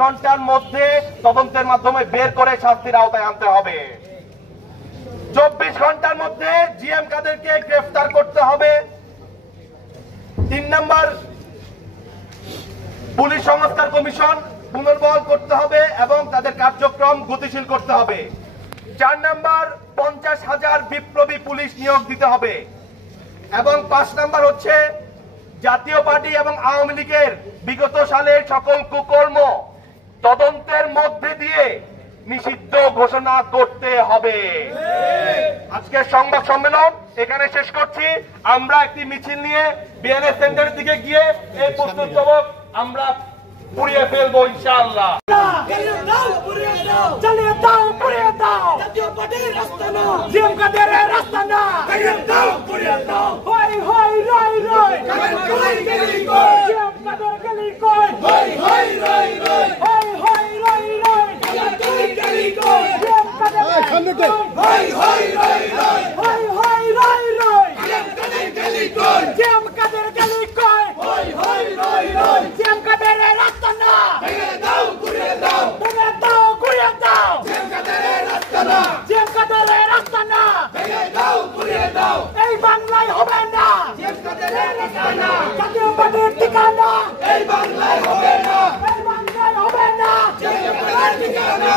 ঘন্টার মধ্যে তদন্তের মাধ্যমে বের করে শাস্তির আওতায় আনতে হবে। 24 ঘন্টার মধ্যে জিএম কাদেরকে গ্রেফতার করতে হবে। 3 নম্বর, পুলিশ সংস্কার কমিশন পুনর্বহাল করতে হবে এবং তাদের কার্যক্রম গতিশীল করতে হবে। 4 নম্বর, 50,000 বিপ্লবী পুলিশ নিয়োগ দিতে হবে। এবং 5 নম্বর হচ্ছে জাতীয় পার্টি এবং আওয়ামী লীগের বিগত সালের সকল কুকর্ম তদন্তের মধ্যে দিয়ে নিষিদ্ধ ঘোষণা করতে হবে। আজকের সংবাদ সম্মেলন এখানে শেষ করছি। আমরা একটি মিছিল নিয়ে বিএনএস সেন্টারের দিকে গিয়ে এই প্রস্তুতবক আমরা পুড়িয়ে ফেলবো ইনশাআল্লাহ। চালিয়ে দাও, পুড়িয়ে দাও, জাতীয় পার্টির রাস্তা না, জিএম কাদেরের রাস্তা না, চালিয়ে দাও, পুড়িয়ে দাও, হই হই রই রই, গলি কই, জিএম কাদের গলি কই, হই হই রই রই, হই হই রই রই, গলি কই, জিএম কাদের গলি কই, হই হই রই রই, হই হই রই রই, জিএম কাদের গলি কই, জিএম কাদের গলি কই, হই হই রই রই, জিএম কাদেরের রাস্তা না, ভেঙে দাও, পুড়িয়ে দাও, ভেঙে দাও, পুড়িয়ে দাও, জিএম কাদেরের রাস্তা না, জিএম কাদেরের রাস্তা না, ভেঙে দাও, পুড়িয়ে দাও, এই বাংলায় হবে না, জিএম কাদেরের রাস্তা না, জাতীয় পার্টির ঠিকানা, এই বাংলায় হবে না, এই বাংলায় হবে না, জিএম কাদেরের ঠিকানা,